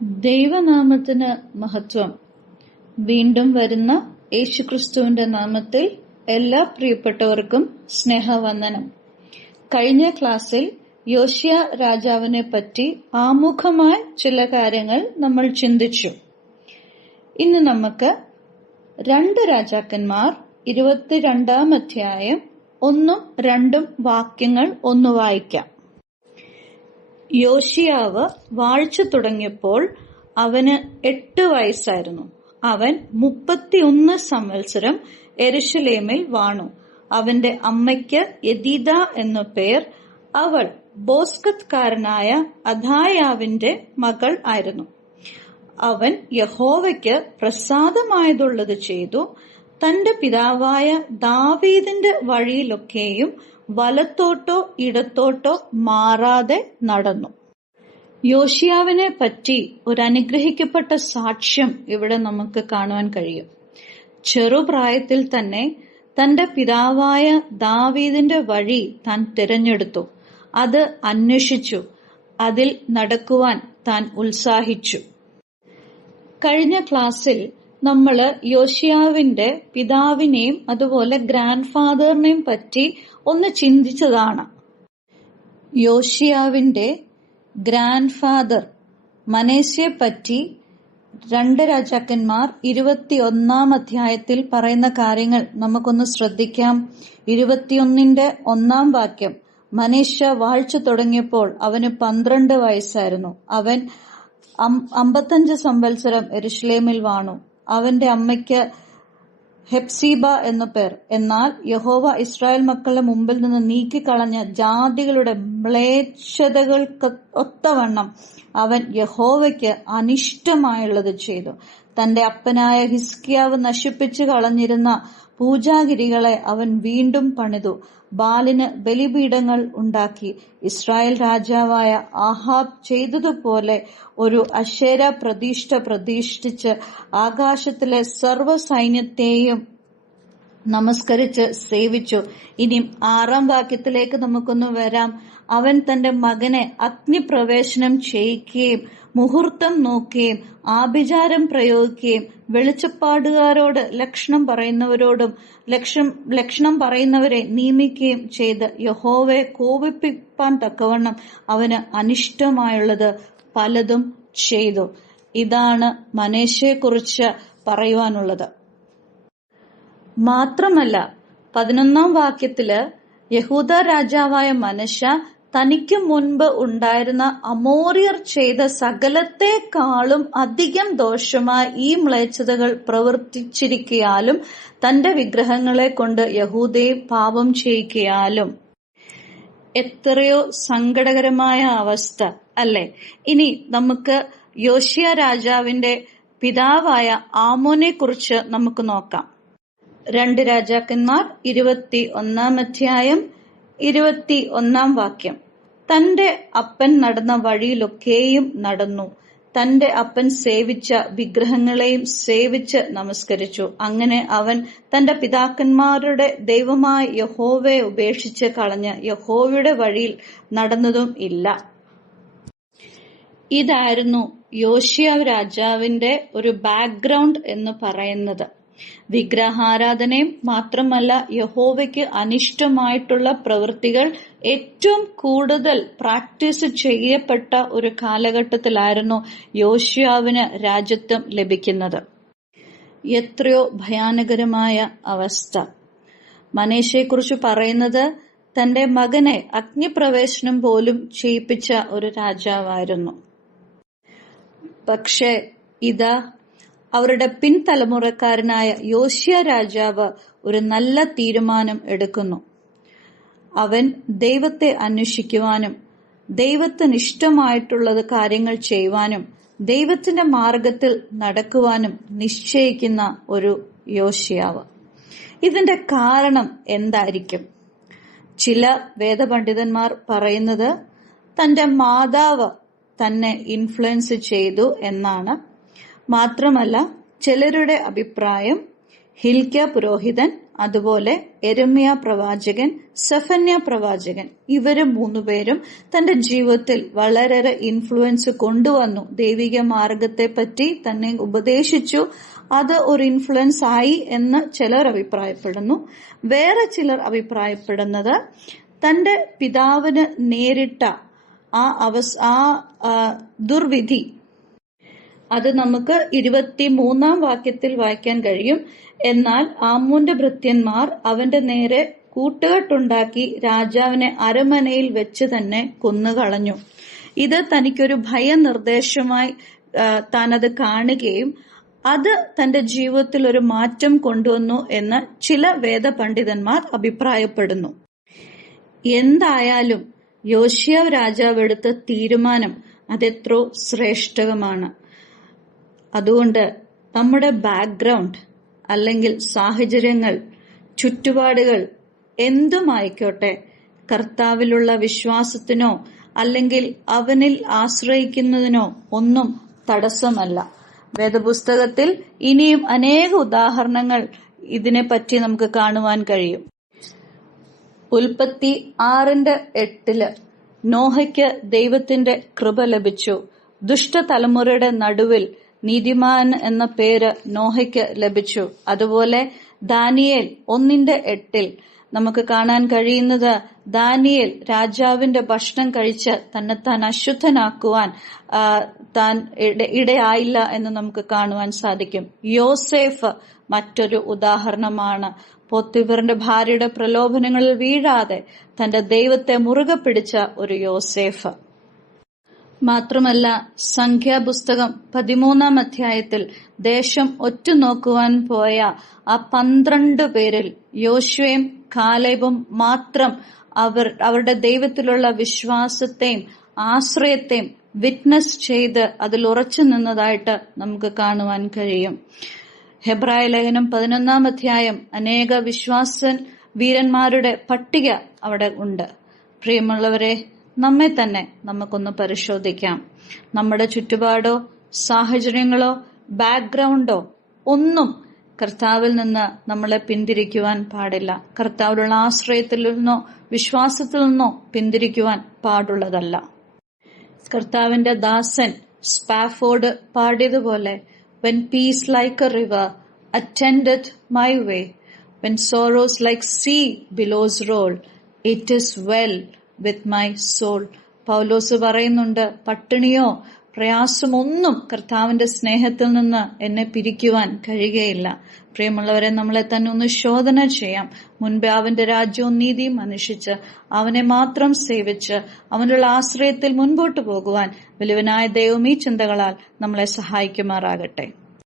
ദൈവനാമത്തിന് മഹത്വം. വീണ്ടും വരുന്ന യേശുക്രിസ്തുവിന്റെ നാമത്തിൽ എല്ലാ പ്രിയപ്പെട്ടവർക്കും സ്നേഹവന്ദനം. കഴിഞ്ഞ ക്ലാസ്സിൽ യോശിയ രാജാവിനെ പറ്റി ആമുഖമായ ചില കാര്യങ്ങൾ നമ്മൾ ചിന്തിച്ചു. ഇന്ന് നമുക്ക് 2 രാജാക്കന്മാർ 22-ാം അധ്യായം 1-2 വാക്യങ്ങൾ ഒന്ന് വായിക്കാം. യോശിയാവ് വാഴ്ച തുടങ്ങിയപ്പോൾ അവന് 8 വയസ്സായിരുന്നു. അവൻ 31 സംവത്സരം യെരൂശലേമിൽ വാണു. അവന്റെ അമ്മയ്ക്ക് യെദീദ എന്നു പേർ. അവൾ ബോസ്കത്കാരനായ അദായാവിന്റെ മകൾ ആയിരുന്നു. അവൻ യഹോവയ്ക്ക് പ്രസാദമായതുള്ളത് ചെയ്തു. തന്റെ പിതാവായ ദാവീദിന്റെ വഴിയിലൊക്കെയും വലത്തോട്ടോ ഇടത്തോട്ടോ മാറാതെ നടന്നു. യോശിയാവിനെ പറ്റി ഒരു അനുഗ്രഹിക്കപ്പെട്ട സാക്ഷ്യം ഇവിടെ നമുക്ക് കാണുവാൻ കഴിയും. ചെറുപ്രായത്തിൽ തന്നെ തന്റെ പിതാവായ ദാവീദിന്റെ വഴി താൻ തിരഞ്ഞെടുത്തു. അത് അന്വേഷിച്ചു. അതിൽ നടക്കുവാൻ താൻ ഉത്സാഹിച്ചു. കഴിഞ്ഞ ക്ലാസ്സിൽ നമ്മള് യോശിയാവിന്റെ പിതാവിനെയും അതുപോലെ ഗ്രാൻഡ് ഫാദറിനെയും പറ്റി ഒന്ന് ചിന്തിച്ചതാണ്. യോശിയാവിന്റെ ഗ്രാൻഡ് ഫാദർ മനേസ്യെ പറ്റി 2 രാജാക്കന്മാർ 21-ാം അധ്യായത്തിൽ പറയുന്ന കാര്യങ്ങൾ നമുക്കൊന്ന് ശ്രദ്ധിക്കാം. 21-ന്റെ 1-ാം വാക്യം, മനേശ്യ വാഴ്ച തുടങ്ങിയപ്പോൾ അവന് 12 വയസ്സായിരുന്നു. അവൻ 55 സംവത്സരം യെരൂശലേമിൽ വാണു. അവന്റെ അമ്മയ്ക്ക് ഹെപ്സീബ എന്നു പേർ. എന്നാൽ യഹോവ ഇസ്രായേൽ മക്കളുടെ മുമ്പിൽ നിന്ന് നീക്കിക്കളഞ്ഞ ജാതികളുടെ മ്ലേച്ഛതകൾക്ക് ഒത്തവണ്ണം അവൻ യഹോവയ്ക്ക് അനിഷ്ടമായുള്ളത് ചെയ്തു. തന്റെ അപ്പനായ ഹിസ്കിയാവ് നശിപ്പിച്ചു കളഞ്ഞിരുന്ന പൂജാഗിരികളെ അവൻ വീണ്ടും പണിതു. ബാലിന് ബലിപീഠങ്ങൾ ഉണ്ടാക്കി. ഇസ്രായേൽ രാജാവായ ആഹാബ് ചെയ്തതുപോലെ ഒരു അശേര പ്രതിഷ്ഠിച്ച് ആകാശത്തിലെ സർവ്വ സൈന്യത്തെയും നമസ്കരിച്ച് സേവിച്ചു. ഇനി 6-ാം വാക്യത്തിലേക്ക് നമുക്കൊന്ന് വരാം. അവൻ തന്റെ മകനെ അഗ്നിപ്രവേശനം ചെയ്യിക്കുകയും മുഹൂർത്തം നോക്കുകയും ആഭിചാരം പ്രയോഗിക്കുകയും വെളിച്ചപ്പാടുകാരോട് ലക്ഷണം പറയുന്നവരെ നിയമിക്കുകയും ചെയ്ത് യഹോവയെ കോപിപ്പിപ്പാൻ തക്കവണ്ണം അവന് അനിഷ്ടമായുള്ളത് പലതും ചെയ്തു. ഇതാണ് മനേശ്ശയെക്കുറിച്ച് പറയുവാനുള്ളത്. മാത്രമല്ല 11-ാം വാക്യത്തില് യഹൂദ രാജാവായ മനശ്ശെ തനിക്ക് മുൻപ് ഉണ്ടായിരുന്ന അമോര്യർ ചെയ്ത സകലത്തെക്കാളും അധികം ദോഷമായി ഈ മ്ലേച്ഛതകൾ പ്രവർത്തിച്ചിരിക്കയാലും തന്റെ വിഗ്രഹങ്ങളെ കൊണ്ട് യഹൂദയെ പാപം ചെയ്യിക്കയാലും. എത്രയോ സങ്കടകരമായ അവസ്ഥ അല്ലെ? ഇനി നമുക്ക് യോശിയ രാജാവിന്റെ പിതാവായ ആമോനെ കുറിച്ച് നമുക്ക് നോക്കാം. 2 രാജാക്കന്മാർ 21-ാം അധ്യായം 21-ാം വാക്യം, തന്റെ അപ്പൻ നടന്ന വഴിയിലൊക്കെയും നടന്നു. തന്റെ അപ്പൻ സേവിച്ച വിഗ്രഹങ്ങളെയും സേവിച്ച് നമസ്കരിച്ചു. അങ്ങനെ അവൻ തന്റെ പിതാക്കന്മാരുടെ ദൈവമായ യഹോവയെ ഉപേക്ഷിച്ച് കളഞ്ഞ് യഹോവയുടെ വഴിയിൽ നടന്നതും ഇല്ല. ഇതായിരുന്നു യോശിയ രാജാവിന്റെ ഒരു ബാക്ക്ഗ്രൗണ്ട് എന്ന് പറയുന്നത്. വിഗ്രഹാരാധനയും മാത്രമല്ല, യഹോവയ്ക്ക് അനിഷ്ടമായിട്ടുള്ള പ്രവൃത്തികൾ ഏറ്റവും കൂടുതൽ പ്രാക്ടീസ് ചെയ്യപ്പെട്ട ഒരു കാലഘട്ടത്തിലായിരുന്നു യോശിയാവിന് രാജ്യത്വം ലഭിക്കുന്നത്. എത്രയോ ഭയാനകരമായ അവസ്ഥ. മനേശ്ശയെക്കുറിച്ച് പറയുന്നത് തന്റെ മകനെ അഗ്നിപ്രവേശനം പോലും ചെയ്യിപ്പിച്ച ഒരു രാജാവായിരുന്നു. പക്ഷെ ഇതാ അവരുടെ പിൻതലമുറക്കാരനായ യോശിയ രാജാവ് ഒരു നല്ല തീരുമാനം എടുക്കുന്നു. അവൻ ദൈവത്തെ അന്വേഷിക്കുവാനും ദൈവത്തിന് ഇഷ്ടമായിട്ടുള്ളത് കാര്യങ്ങൾ ചെയ്യുവാനും ദൈവത്തിന്റെ മാർഗത്തിൽ നടക്കുവാനും നിശ്ചയിക്കുന്ന ഒരു യോശിയാവ്. ഇതിന്റെ കാരണം എന്തായിരിക്കും? ചില വേദപണ്ഡിതന്മാർ പറയുന്നത് തന്റെ മാതാവ് തന്നെ ഇൻഫ്ലുവൻസ് ചെയ്തു എന്നാണ്. മാത്രമല്ല ചിലരുടെ അഭിപ്രായം ഹിൽക്യ പുരോഹിതൻ അതുപോലെ യെരമ്യാ പ്രവാചകൻ, സെഫന്യ പ്രവാചകൻ, ഇവര് 3 പേരും തന്റെ ജീവിതത്തിൽ വളരെയേറെ ഇൻഫ്ലുവൻസ് കൊണ്ടുവന്നു. ദൈവിക മാർഗത്തെ പറ്റി തന്നെ ഉപദേശിച്ചു. അത് ഒരു ഇൻഫ്ലുവൻസ് ആയി എന്ന് ചിലർ അഭിപ്രായപ്പെടുന്നു. വേറെ ചിലർ അഭിപ്രായപ്പെടുന്നത് തന്റെ പിതാവിന് നേരിട്ട ആ ദുർവിധി അത് നമുക്ക് 23-ാം വാക്യത്തിൽ വായിക്കാൻ കഴിയും. എന്നാൽ ആമോന്റെ ഭൃത്യന്മാർ അവന്റെ നേരെ കൂട്ടുകെട്ടുണ്ടാക്കി രാജാവിനെ അരമനയിൽ വെച്ച് തന്നെ കൊന്നുകളഞ്ഞു. ഇത് തനിക്കൊരു ഭയനിർദ്ദേശമായി താനത് കാണുകയും അത് തന്റെ ജീവിതത്തിൽ ഒരു മാറ്റം കൊണ്ടുവന്നു എന്ന് ചില വേദപണ്ഡിതന്മാർ അഭിപ്രായപ്പെടുന്നു. എന്തായാലും യോശിയാവ് രാജാവ് എടുത്ത തീരുമാനം അതെത്രോ ശ്രേഷ്ഠകമാണ്. അതുകൊണ്ട് നമ്മുടെ ബാക്ക്ഗ്രൗണ്ട് അല്ലെങ്കിൽ സാഹചര്യങ്ങൾ, ചുറ്റുപാടുകൾ എന്തുമായിക്കോട്ടെ, കർത്താവിലുള്ള വിശ്വാസത്തിനോ അല്ലെങ്കിൽ അവനിൽ ആശ്രയിക്കുന്നതിനോ ഒന്നും തടസ്സമല്ല. വേദപുസ്തകത്തിൽ ഇനിയും അനേക ഉദാഹരണങ്ങൾ ഇതിനെപ്പറ്റി നമുക്ക് കാണുവാൻ കഴിയും. ഉൽപ്പത്തി 6:8 നോഹയ്ക്ക് ദൈവത്തിന്റെ കൃപ ലഭിച്ചു. ദുഷ്ടതലമുറയുടെ നടുവിൽ നീതിമാൻ എന്ന പേര് നോഹയ്ക്ക് ലഭിച്ചു. അതുപോലെ ദാനിയേൽ 1:8 നമുക്ക് കാണാൻ കഴിയുന്നത് ദാനിയേൽ രാജാവിന്റെ ഭക്ഷണം കഴിച്ച് തന്നെത്താൻ അശുദ്ധനാക്കുവാൻ താൻ ഇടയായില്ല എന്ന് നമുക്ക് കാണുവാൻ സാധിക്കും. യോസേഫ് മറ്റൊരു ഉദാഹരണമാണ്. പോത്തിഫറിന്റെ ഭാര്യയുടെ പ്രലോഭനങ്ങളിൽ വീഴാതെ തന്റെ ദൈവത്തെ മുറുകെ പിടിച്ച ഒരു യോസേഫ്. മാത്രമല്ല, സംഖ്യാപുസ്തകം 13-ാം അധ്യായത്തിൽ ദേശം ഒറ്റുനോക്കുവാൻ പോയ ആ 12 പേരിൽ യോശുവയും കാലേബും മാത്രം അവരുടെ ദൈവത്തിലുള്ള വിശ്വാസത്തെയും ആശ്രയത്തെയും വിറ്റ്നസ് ചെയ്ത് അതിൽ ഉറച്ചു നിന്നതായിട്ട് നമുക്ക് കാണുവാൻ കഴിയും. ഹെബ്രായ ലേഖനം 11-ാം അധ്യായം അനേക വീരന്മാരുടെ പട്ടിക അവിടെ ഉണ്ട്. പ്രിയമുള്ളവരെ, നമ്മെ തന്നെ നമുക്കൊന്ന് പരിശോധിക്കാം. നമ്മുടെ ചുറ്റുപാടോ സാഹചര്യങ്ങളോ ബാക്ക്ഗ്രൗണ്ടോ ഒന്നും കർത്താവിൽ നിന്ന് നമ്മളെ പിന്തിരിക്കുവാൻ പാടില്ല. കർത്താവിലുള്ള ആശ്രയത്തിൽ നിന്നോ വിശ്വാസത്തിൽ നിന്നോ പിന്തിരിക്കുവാൻ പാടുള്ളതല്ല. കർത്താവിന്റെ ദാസൻ സ്പാഫോർഡ് പാടിയതുപോലെ, when peace like a river attendeth my way, when sorrows like sea billows roll, it is well with my soul. പൗലോസ് പറയുന്നുണ്ട്, പട്ടിണിയോ പ്രയാസമൊന്നും കർത്താവിന്റെ സ്നേഹത്തിൽ നിന്ന് എന്നെ പിരിക്കുവാൻ കഴിയുകയില്ല. പ്രിയമുള്ളവരെ, നമ്മളെ തന്നെ ഒന്ന് ശോധന ചെയ്യാം. മുൻപേ അവന്റെ രാജ്യവും നീതിയും അന്വേഷിച്ച് അവനെ മാത്രം സേവിച്ച് അവനുള്ള ആശ്രയത്തിൽ മുൻപോട്ട് പോകുവാൻ വലിയവനായ ദൈവം ഈ ചിന്തകളാൽ നമ്മളെ സഹായിക്കുമാറാകട്ടെ.